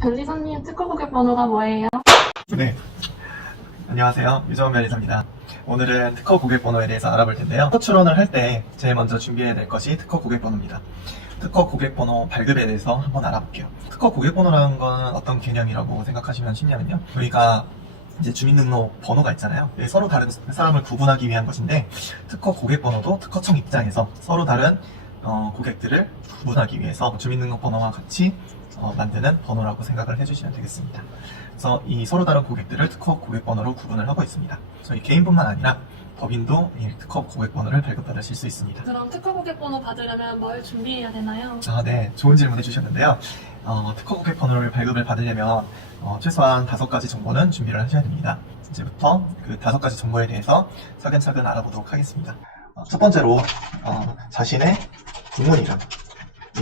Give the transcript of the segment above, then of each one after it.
변리사님 특허 고객 번호가 뭐예요? 네, 안녕하세요. 유정원 변리사입니다. 오늘은 특허 고객 번호에 대해서 알아볼 텐데요. 특허 출원을 할 때 제일 먼저 준비해야 될 것이 특허 고객 번호입니다. 특허 고객 번호 발급에 대해서 한번 알아볼게요. 특허 고객 번호라는 건 어떤 개념이라고 생각하시면 쉽냐면요, 저희가 이제 주민등록 번호가 있잖아요. 서로 다른 사람을 구분하기 위한 것인데, 특허 고객 번호도 특허청 입장에서 서로 다른 고객들을 구분하기 위해서 주민등록 번호와 같이 만드는 번호라고 생각을 해주시면 되겠습니다. 그래서 이 서로 다른 고객들을 특허 고객 번호로 구분을 하고 있습니다. 저희 개인뿐만 아니라 법인도 이 특허 고객 번호를 발급받으실 수 있습니다. 그럼 특허 고객 번호 받으려면 뭘 준비해야 되나요? 네, 좋은 질문 해주셨는데요. 특허 고객 번호를 발급을 받으려면 최소한 5가지 정보는 준비를 하셔야 됩니다. 이제부터 그 5가지 정보에 대해서 차근차근 알아보도록 하겠습니다. 첫 번째로 자신의 국문 이름이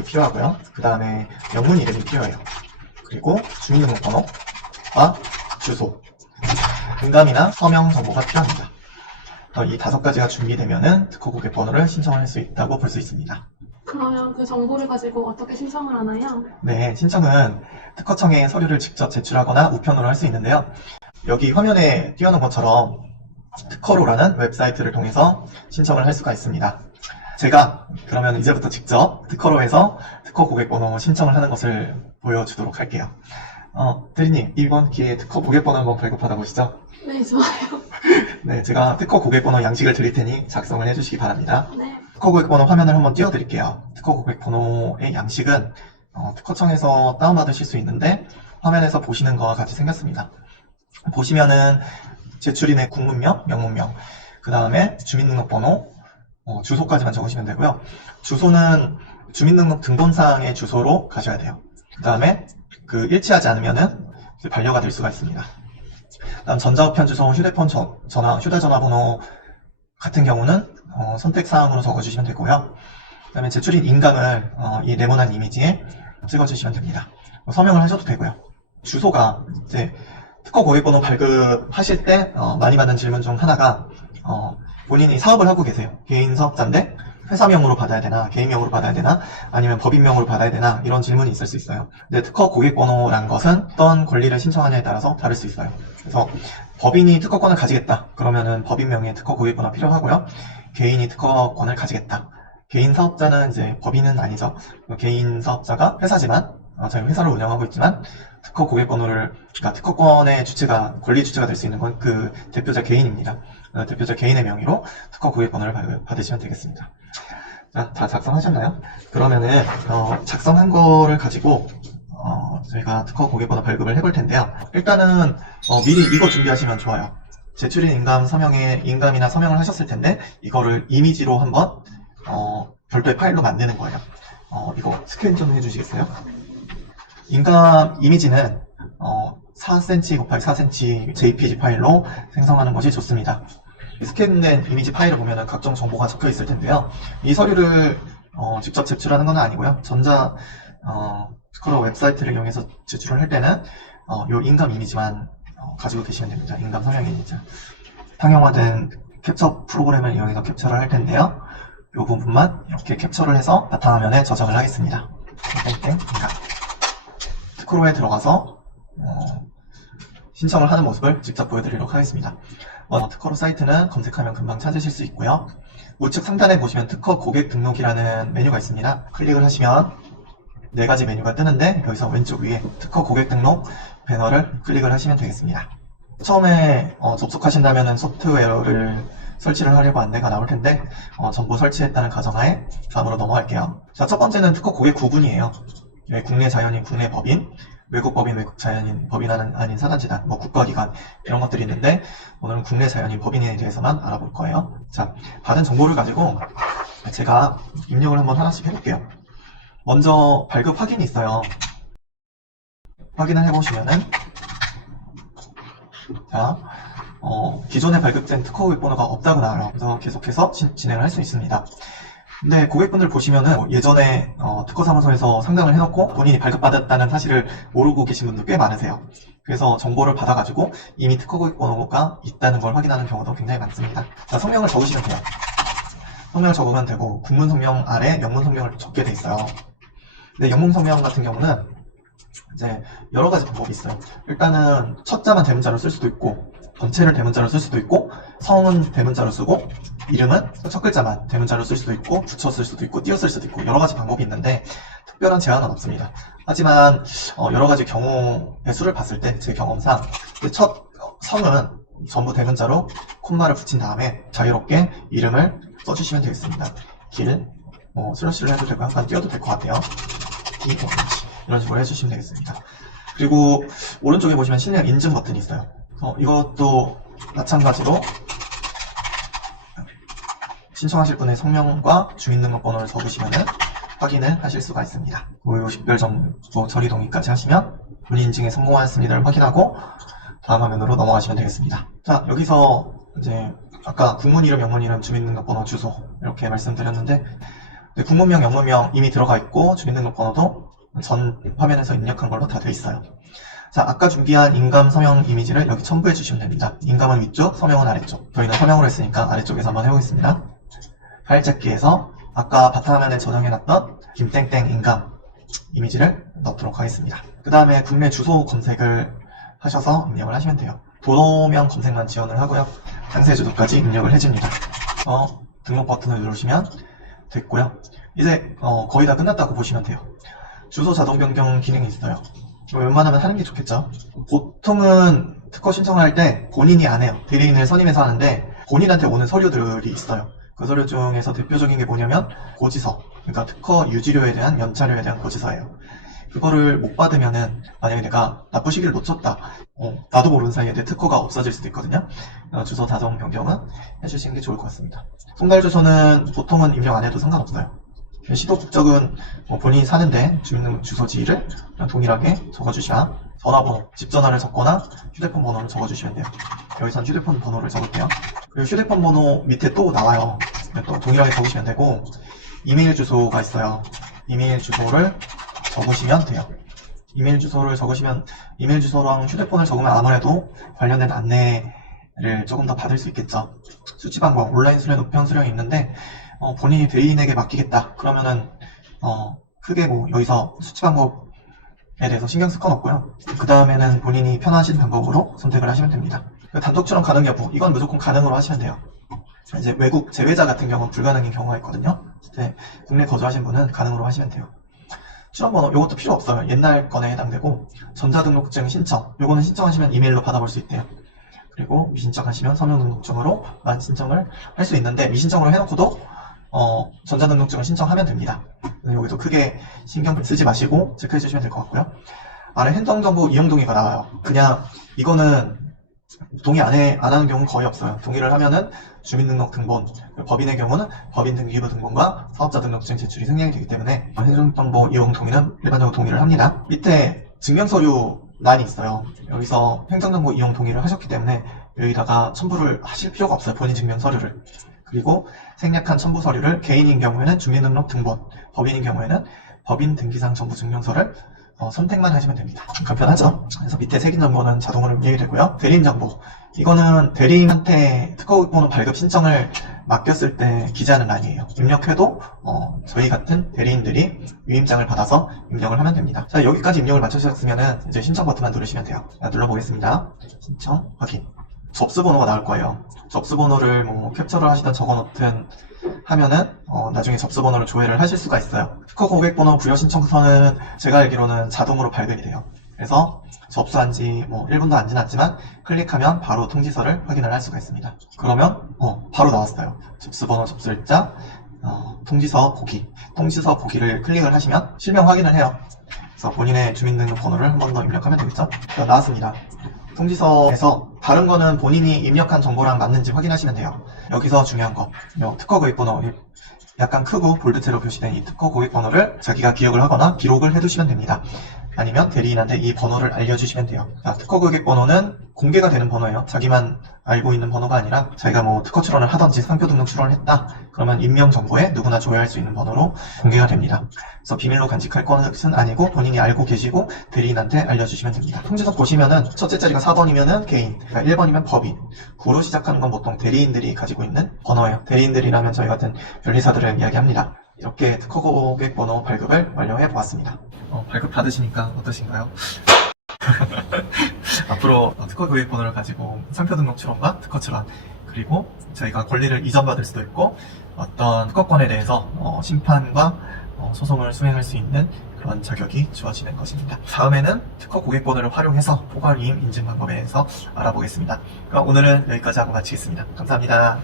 필요하고요. 그 다음에 영문 이름이 필요해요. 그리고 주민등록번호와 주소, 인감이나 서명 정보가 필요합니다. 이 5가지가 준비되면은 특허 고객 번호를 신청을 할 수 있다고 볼 수 있습니다. 그러면 그 정보를 가지고 어떻게 신청을 하나요? 네, 신청은 특허청에 서류를 직접 제출하거나 우편으로 할 수 있는데요. 여기 화면에 띄워놓은 것처럼 특허로라는 웹사이트를 통해서 신청을 할 수가 있습니다. 제가 그러면 이제부터 직접 특허로에서 특허 고객 번호 신청을 하는 것을 보여주도록 할게요. 대리님, 이번 기회에 특허 고객 번호 한번 발급받아 보시죠. 네, 좋아요. 네, 제가 특허 고객 번호 양식을 드릴 테니 작성을 해주시기 바랍니다. 네. 특허 고객 번호 화면을 한번 띄워드릴게요. 특허 고객 번호의 양식은 특허청에서 다운받으실 수 있는데 화면에서 보시는 거와 같이 생겼습니다. 보시면은 제출인의 국문명, 영문명, 그 다음에 주민등록번호, 주소까지만 적으시면 되고요. 주소는 주민등록 등본상의 주소로 가셔야 돼요. 그 다음에 일치하지 않으면은 반려가 될 수가 있습니다. 다음 전자우편 주소, 휴대폰 전화, 휴대전화 번호 같은 경우는 선택사항으로 적어주시면 되고요. 그 다음에 제출인 인감을 이 네모난 이미지에 찍어주시면 됩니다. 서명을 하셔도 되고요. 주소가 이제 특허 고객 번호 발급하실 때 많이 받는 질문 중 하나가 본인이 사업을 하고 계세요. 개인 사업자인데 회사명으로 받아야 되나, 개인명으로 받아야 되나, 아니면 법인명으로 받아야 되나, 이런 질문이 있을 수 있어요. 근데 특허 고객 번호란 것은 어떤 권리를 신청하냐에 따라서 다를 수 있어요. 그래서 법인이 특허권을 가지겠다, 그러면은 법인명의 특허 고객 번호 필요하고요. 개인이 특허권을 가지겠다, 개인 사업자는 이제 법인은 아니죠. 개인 사업자가 회사지만, 저희 회사를 운영하고 있지만 특허 고객 번호를, 그러니까 특허권의 주체가, 권리 주체가 될 수 있는 건 그 대표자 개인입니다. 대표자 개인의 명의로 특허 고객 번호를 받으시면 되겠습니다. 자, 다 작성하셨나요? 그러면은 작성한 거를 가지고 저희가 특허 고객 번호 발급을 해볼 텐데요. 일단은 미리 이거 준비하시면 좋아요. 제출인 인감 서명에 인감이나 서명을 하셨을 텐데 이거를 이미지로 한번 별도의 파일로 만드는 거예요. 이거 스캔 좀 해주시겠어요? 인감 이미지는 4cm 곱하기 4cm JPG 파일로 생성하는 것이 좋습니다. 스캔된 이미지 파일을 보면 각종 정보가 적혀 있을 텐데요. 이 서류를 직접 제출하는 건 아니고요. 특허로 웹사이트를 이용해서 제출을 할 때는 이 인감 이미지만 가지고 계시면 됩니다. 인감 서명 이미지. 상용화된 캡처 프로그램을 이용해서 캡처를 할 텐데요. 이 부분만 이렇게 캡처를 해서 바탕화면에 저장을 하겠습니다. 땡땡 인감. 특허로에 들어가서 신청을 하는 모습을 직접 보여드리도록 하겠습니다. 특허로 사이트는 검색하면 금방 찾으실 수 있고요. 우측 상단에 보시면 특허 고객 등록이라는 메뉴가 있습니다. 클릭을 하시면 4가지 메뉴가 뜨는데 여기서 왼쪽 위에 특허 고객 등록 배너를 클릭을 하시면 되겠습니다. 처음에 접속하신다면 소프트웨어를 설치를 하려고 안내가 나올 텐데 전부 설치했다는 가정하에 다음으로 넘어갈게요. 자, 첫 번째는 특허 고객 구분이에요. 국내 자연인, 국내 법인, 외국 법인, 외국 자연인, 법인 아닌 사단지단, 국가기관 이런 것들이 있는데 오늘은 국내 자연인 법인에 대해서만 알아볼 거예요. 자, 받은 정보를 가지고 제가 입력을 한번 하나씩 해볼게요. 먼저 발급 확인이 있어요. 확인을 해보시면은 자, 기존에 발급된 특허 고객 번호가 없다고 나와요. 그래서 계속해서 진행을 할 수 있습니다. 근데 고객분들 보시면은 예전에 특허사무소에서 상담을 해놓고 본인이 발급받았다는 사실을 모르고 계신 분들 꽤 많으세요. 그래서 정보를 받아가지고 이미 특허 고객 번호가 있다는 걸 확인하는 경우도 굉장히 많습니다. 자, 성명을 적으시면 돼요. 성명을 적으면 되고 국문 성명 아래 영문 성명을 적게 돼 있어요. 근데 영문 성명 같은 경우는 이제 여러 가지 방법이 있어요. 일단은 첫 자만 대문자로 쓸 수도 있고, 전체를 대문자로 쓸 수도 있고, 성은 대문자로 쓰고, 이름은 첫 글자만 대문자로 쓸 수도 있고, 붙여 쓸 수도 있고, 띄어 쓸 수도 있고, 여러 가지 방법이 있는데 특별한 제한은 없습니다. 하지만 여러 가지 경우의 수를 봤을 때 제 경험상 첫 성은 전부 대문자로 콤마를 붙인 다음에 자유롭게 이름을 써주시면 되겠습니다. 길, 슬러시를 해도 되고 약간 띄워도 될 것 같아요. 이런 식으로 해주시면 되겠습니다. 그리고 오른쪽에 보시면 실명 인증 버튼이 있어요. 이것도 마찬가지로 신청하실 분의 성명과 주민등록번호를 적으시면 확인을 하실 수가 있습니다. 고유 식별정보 처리 동의까지 하시면 본인 인증에 성공하였습니다를 확인하고 다음 화면으로 넘어가시면 되겠습니다. 자, 여기서 이제 아까 국문 이름, 영문 이름, 주민등록번호, 주소 이렇게 말씀드렸는데 국문명, 영문명 이미 들어가 있고 주민등록번호도 전 화면에서 입력한 걸로 다 돼 있어요. 자, 아까 준비한 인감 서명 이미지를 여기 첨부해 주시면 됩니다. 인감은 위쪽, 서명은 아래쪽. 저희는 서명으로 했으니까 아래쪽에서 한번 해보겠습니다. 파일 찾기에서 아까 바탕화면에 저장해놨던 김땡땡 인감 이미지를 넣도록 하겠습니다. 그 다음에 국내 주소 검색을 하셔서 입력을 하시면 돼요. 도로명 검색만 지원을 하고요. 상세 주소까지 입력을 해줍니다. 등록 버튼을 누르시면 됐고요. 이제 거의 다 끝났다고 보시면 돼요. 주소 자동 변경 기능이 있어요. 웬만하면 하는 게 좋겠죠. 보통은 특허 신청을 할 때 본인이 안 해요. 대리인을 선임해서 하는데 본인한테 오는 서류들이 있어요. 그 서류 중에서 대표적인 게 뭐냐면 고지서, 그러니까 특허 유지료에 대한 연차료에 대한 고지서예요. 그거를 못 받으면은 만약에 내가 납부 시기를 놓쳤다, 나도 모르는 사이에 내 특허가 없어질 수도 있거든요. 주소 자동 변경은 해주시는 게 좋을 것 같습니다. 송달 주소는 보통은 입력 안 해도 상관없어요. 시도 국적은 본인이 사는데 주민등록 주소지를 동일하게 적어주시면, 전화번호, 집 전화를 적거나 휴대폰 번호를 적어주시면 돼요. 여기선 휴대폰 번호를 적을게요. 그리고 휴대폰 번호 밑에 또 나와요. 또 동일하게 적으시면 되고, 이메일 주소가 있어요. 이메일 주소를 적으시면 돼요. 이메일 주소를 적으시면, 이메일 주소랑 휴대폰을 적으면 아무래도 관련된 안내를 조금 더 받을 수 있겠죠. 수취 방법, 온라인 수령, 우편 수령이 있는데 본인이 대리인에게 맡기겠다 그러면은 크게 여기서 수취 방법에 대해서 신경 쓸 건 없고요. 그 다음에는 본인이 편하신 방법으로 선택을 하시면 됩니다. 단독 출원 가능 여부, 이건 무조건 가능으로 하시면 돼요. 이제 외국 제외자 같은 경우는 불가능인 경우가 있거든요. 국내 거주하신 분은 가능으로 하시면 돼요. 출원번호, 이것도 필요 없어요. 옛날 건에 해당되고, 전자등록증 신청, 요거는 신청하시면 이메일로 받아볼 수 있대요. 그리고 미신청하시면 서명등록증으로만 신청을 할 수 있는데, 미신청으로 해놓고도 전자등록증을 신청하면 됩니다. 여기도 크게 신경 쓰지 마시고 체크해 주시면 될 것 같고요. 아래 행정정보 이용 동의가 나와요. 그냥 이거는 동의 안 하는 경우는 거의 없어요. 동의를 하면은 주민등록 등본, 법인의 경우는 법인 등기부 등본과 사업자 등록증 제출이 생략이 되기 때문에 행정정보 이용 동의는 일반적으로 동의를 합니다. 밑에 증명서류 란이 있어요. 여기서 행정정보 이용 동의를 하셨기 때문에 여기다가 첨부를 하실 필요가 없어요. 본인 증명서류를. 그리고 생략한 첨부 서류를 개인인 경우에는 주민등록 등본, 법인인 경우에는 법인 등기상 첨부 증명서를 선택만 하시면 됩니다. 간편하죠? 그래서 밑에 색인 정보는 자동으로 입력이 되고요. 대리인 정보, 이거는 대리인한테 특허번호 발급 신청을 맡겼을 때 기재하는 란이에요. 입력해도 저희 같은 대리인들이 위임장을 받아서 입력을 하면 됩니다. 자, 여기까지 입력을 마치셨으면 이제 신청 버튼만 누르시면 돼요. 자, 눌러보겠습니다. 신청 확인. 접수번호가 나올 거예요. 접수번호를 캡처를 하시든 적어놓든 하면은 나중에 접수번호를 조회를 하실 수가 있어요. 특허 고객번호 부여 신청서는 제가 알기로는 자동으로 발급이 돼요. 그래서 접수한 지 1분도 안 지났지만 클릭하면 바로 통지서를 확인을 할 수가 있습니다. 그러면 바로 나왔어요. 접수번호, 접수일자, 통지서 보기. 통지서 보기를 클릭을 하시면 실명 확인을 해요. 그래서 본인의 주민등록번호를 한 번 더 입력하면 되겠죠. 나왔습니다. 통지서에서 다른 거는 본인이 입력한 정보랑 맞는지 확인하시면 돼요. 여기서 중요한 거, 특허 고객번호, 약간 크고 볼드체로 표시된 이 특허 고객번호를 자기가 기억을 하거나 기록을 해두시면 됩니다. 아니면 대리인한테 이 번호를 알려주시면 돼요. 자, 특허 고객번호는 공개가 되는 번호예요. 자기만 알고 있는 번호가 아니라 자기가 특허 출원을 하든지 상표 등록 출원을 했다 그러면 임명 정보에 누구나 조회할 수 있는 번호로 공개가 됩니다. 그래서 비밀로 간직할 것은 아니고 본인이 알고 계시고 대리인한테 알려주시면 됩니다. 통지서 보시면은 첫째 자리가 4번이면은 개인, 1번이면 법인, 9로 시작하는 건 보통 대리인들이 가지고 있는 번호예요. 대리인들이라면 저희 같은 변리사들을 이야기합니다. 이렇게 특허 고객 번호 발급을 완료해 보았습니다. 발급 받으시니까 어떠신가요? 앞으로 특허 고객 번호를 가지고 상표 등록 출원과 특허 출원, 그리고 저희가 권리를 이전받을 수도 있고 어떤 특허권에 대해서 심판과 소송을 수행할 수 있는 그런 자격이 주어지는 것입니다. 다음에는 특허 고객 번호를 활용해서 포괄이임 인증 방법에 대해서 알아보겠습니다. 그럼 오늘은 여기까지 하고 마치겠습니다. 감사합니다.